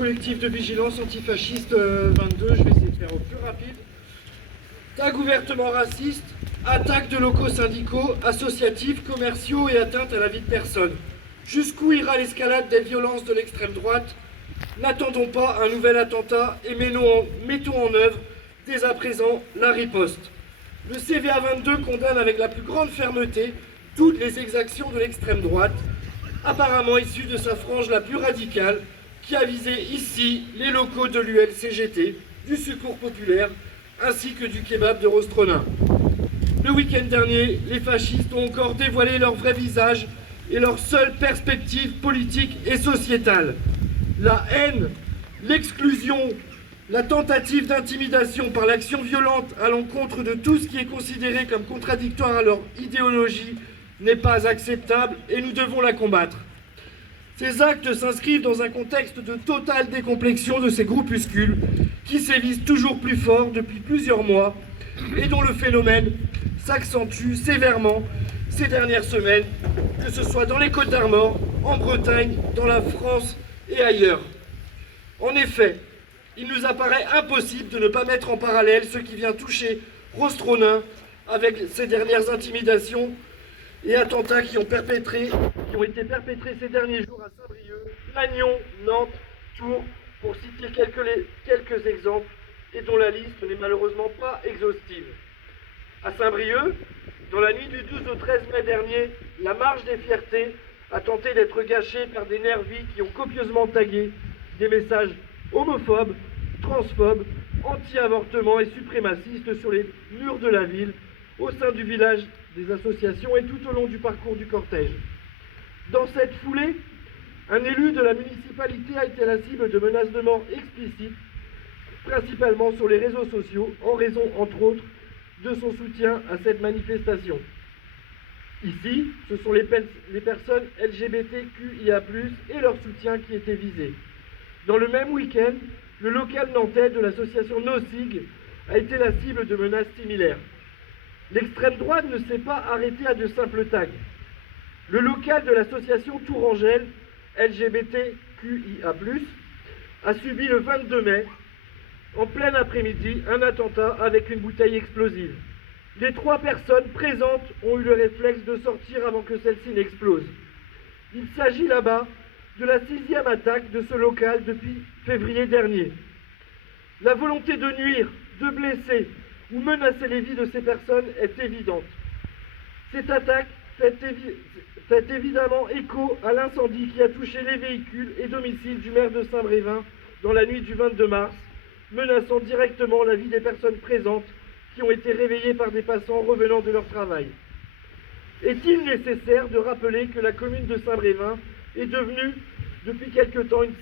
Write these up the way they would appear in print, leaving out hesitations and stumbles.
collectif de vigilance antifasciste 22, je vais essayer de faire au plus rapide. Tag ouvertement raciste, attaque de locaux syndicaux, associatifs, commerciaux et atteinte à la vie de personne. Jusqu'où ira l'escalade des violences de l'extrême droite? N'attendons pas un nouvel attentat et mettons en œuvre dès à présent la riposte. Le CVA 22 condamne avec la plus grande fermeté toutes les exactions de l'extrême droite, apparemment issues de sa frange la plus radicale, qui a visé ici les locaux de l'ULCGT, du Secours Populaire, ainsi que du kebab de Rostronin. Le week-end dernier, les fascistes ont encore dévoilé leur vrai visage et leur seule perspective politique et sociétale. La haine, l'exclusion, la tentative d'intimidation par l'action violente à l'encontre de tout ce qui est considéré comme contradictoire à leur idéologie n'est pas acceptable et nous devons la combattre. Ces actes s'inscrivent dans un contexte de totale décomplexion de ces groupuscules qui sévissent toujours plus fort depuis plusieurs mois et dont le phénomène s'accentue sévèrement ces dernières semaines, que ce soit dans les Côtes-d'Armor, en Bretagne, dans la France et ailleurs. En effet, il nous apparaît impossible de ne pas mettre en parallèle ce qui vient toucher Rostronin avec ces dernières intimidations et attentats qui ont été perpétrés ces derniers jours à Saint-Brieuc, Lannion, Nantes, Tours, pour citer quelques exemples, et dont la liste n'est malheureusement pas exhaustive. À Saint-Brieuc, dans la nuit du 12 au 13 mai dernier, la marche des fiertés a tenté d'être gâchée par des nervis qui ont copieusement tagué des messages homophobes, transphobes, anti-avortement et suprémacistes sur les murs de la ville, au sein du village des associations et tout au long du parcours du cortège. Dans cette foulée, un élu de la municipalité a été la cible de menaces de mort explicites, principalement sur les réseaux sociaux, en raison, entre autres, de son soutien à cette manifestation. Ici, ce sont les personnes LGBTQIA+, et leur soutien qui étaient visés. Dans le même week-end, le local nantais de l'association NoSig a été la cible de menaces similaires. L'extrême droite ne s'est pas arrêtée à de simples tags. Le local de l'association Tourangelle, LGBTQIA+, a subi le 22 mai, en plein après-midi, un attentat avec une bouteille explosive. Les 3 personnes présentes ont eu le réflexe de sortir avant que celle-ci n'explose. Il s'agit là-bas de la 6e attaque de ce local depuis février dernier. La volonté de nuire, de blesser ou menacer les vies de ces personnes est évidente. Cette attaque fait évidemment écho à l'incendie qui a touché les véhicules et domiciles du maire de Saint-Brévin dans la nuit du 22 mars, menaçant directement la vie des personnes présentes qui ont été réveillées par des passants revenant de leur travail. Est-il nécessaire de rappeler que la commune de Saint-Brévin est devenue depuis quelque temps une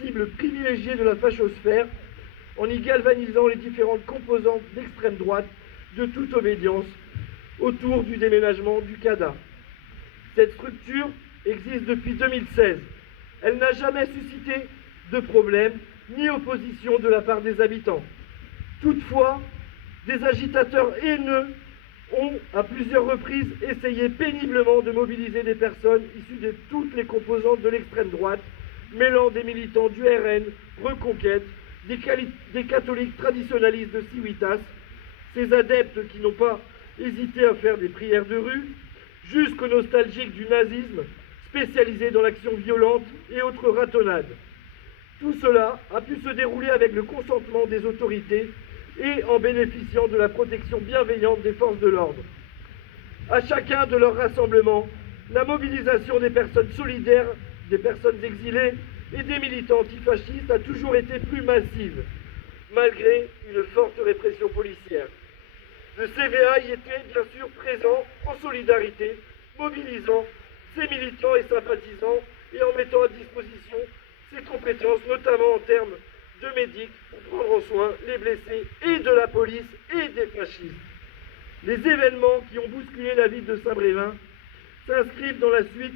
cible privilégiée de la fachosphère, en y galvanisant les différentes composantes d'extrême droite de toute obédience autour du déménagement du CADA. Cette structure existe depuis 2016. Elle n'a jamais suscité de problème ni opposition de la part des habitants. Toutefois, des agitateurs haineux ont à plusieurs reprises essayé péniblement de mobiliser des personnes issues de toutes les composantes de l'extrême droite, mêlant des militants du RN, Reconquête, des catholiques traditionnalistes de Civitas, ces adeptes qui n'ont pas hésité à faire des prières de rue, jusqu'aux nostalgiques du nazisme, spécialisés dans l'action violente et autres ratonnades. Tout cela a pu se dérouler avec le consentement des autorités et en bénéficiant de la protection bienveillante des forces de l'ordre. À chacun de leurs rassemblements, la mobilisation des personnes solidaires, des personnes exilées et des militants antifascistes a toujours été plus massive, malgré une forte répression policière. Le CVA y était bien sûr présent en solidarité, mobilisant ses militants et sympathisants et en mettant à disposition ses compétences, notamment en termes de médics, pour prendre en soin les blessés et de la police et des fascistes. Les événements qui ont bousculé la ville de Saint-Brévin s'inscrivent dans la suite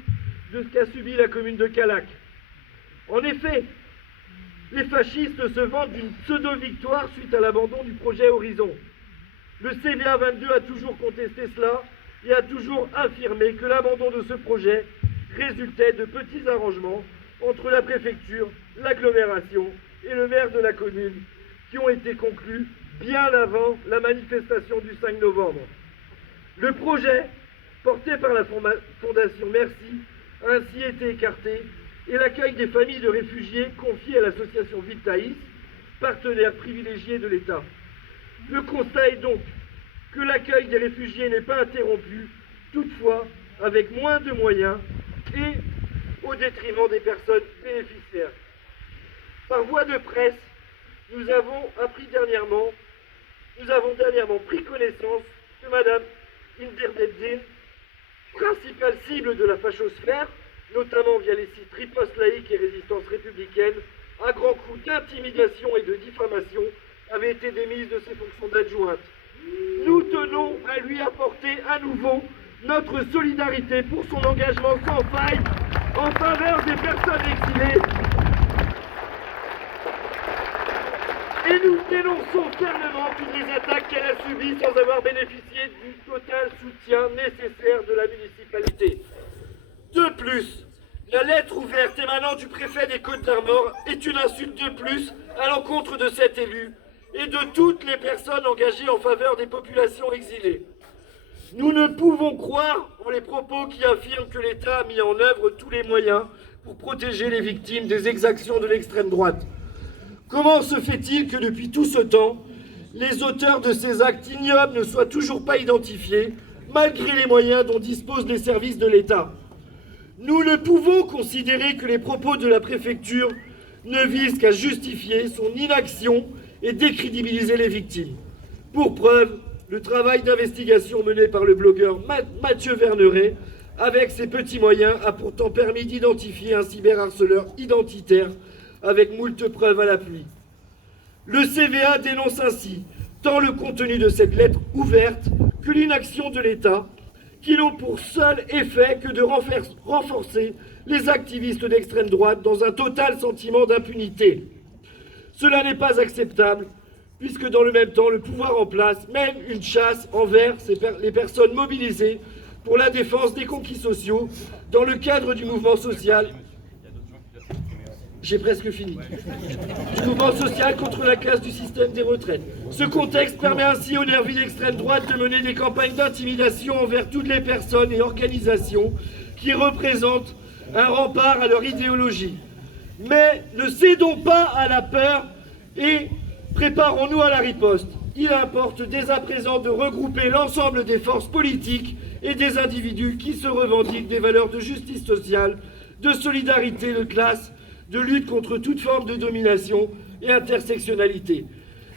de ce qu'a subi la commune de Callac. En effet, les fascistes se vantent d'une pseudo-victoire suite à l'abandon du projet Horizon. Le CVA 22 a toujours contesté cela et a toujours affirmé que l'abandon de ce projet résultait de petits arrangements entre la préfecture, l'agglomération et le maire de la commune qui ont été conclus bien avant la manifestation du 5 novembre. Le projet, porté par la Fondation Merci, a ainsi été écarté et l'accueil des familles de réfugiés confié à l'association Vitaïs, partenaire privilégié de l'État. Le constat est donc que l'accueil des réfugiés n'est pas interrompu, toutefois avec moins de moyens et au détriment des personnes bénéficiaires. Par voie de presse, nous avons dernièrement pris connaissance que Madame Inderbeddin, principale cible de la fachosphère, notamment via les sites Riposte laïque et Résistance républicaine, à grands coups d'intimidation et de diffamation, avait été démise de ses fonctions d'adjointe. Nous tenons à lui apporter à nouveau notre solidarité pour son engagement sans faille en faveur des personnes exilées. Et nous dénonçons fermement toutes les attaques qu'elle a subies sans avoir bénéficié du total soutien nécessaire de la municipalité. De plus, la lettre ouverte émanant du préfet des Côtes-d'Armor est une insulte de plus à l'encontre de cet élu et de toutes les personnes engagées en faveur des populations exilées. Nous ne pouvons croire en les propos qui affirment que l'État a mis en œuvre tous les moyens pour protéger les victimes des exactions de l'extrême droite. Comment se fait-il que depuis tout ce temps, les auteurs de ces actes ignobles ne soient toujours pas identifiés, malgré les moyens dont disposent les services de l'État? Nous ne pouvons considérer que les propos de la préfecture ne visent qu'à justifier son inaction et décrédibiliser les victimes. Pour preuve, le travail d'investigation mené par le blogueur Mathieu Verneret, avec ses petits moyens, a pourtant permis d'identifier un cyberharceleur identitaire avec moult preuves à l'appui. Le CVA dénonce ainsi tant le contenu de cette lettre ouverte que l'inaction de l'État, qui n'ont pour seul effet que de renforcer les activistes d'extrême droite dans un total sentiment d'impunité. Cela n'est pas acceptable, puisque dans le même temps, le pouvoir en place mène une chasse envers les personnes mobilisées pour la défense des conquis sociaux dans le cadre du mouvement social. J'ai presque fini. Du mouvement social contre la casse du système des retraites. Ce contexte permet ainsi aux nervis d'extrême droite de mener des campagnes d'intimidation envers toutes les personnes et organisations qui représentent un rempart à leur idéologie. Mais ne cédons pas à la peur et préparons-nous à la riposte. Il importe dès à présent de regrouper l'ensemble des forces politiques et des individus qui se revendiquent des valeurs de justice sociale, de solidarité de classe, de lutte contre toute forme de domination et intersectionnalité.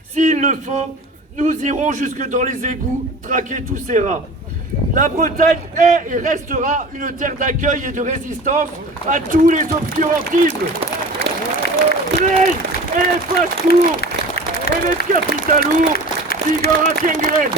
S'il le faut, nous irons jusque dans les égouts traquer tous ces rats. La Bretagne est et restera une terre d'accueil et de résistance à tous les obscurantismes. Nej är fastkur, är ett kapitalur, Sigara Kengren.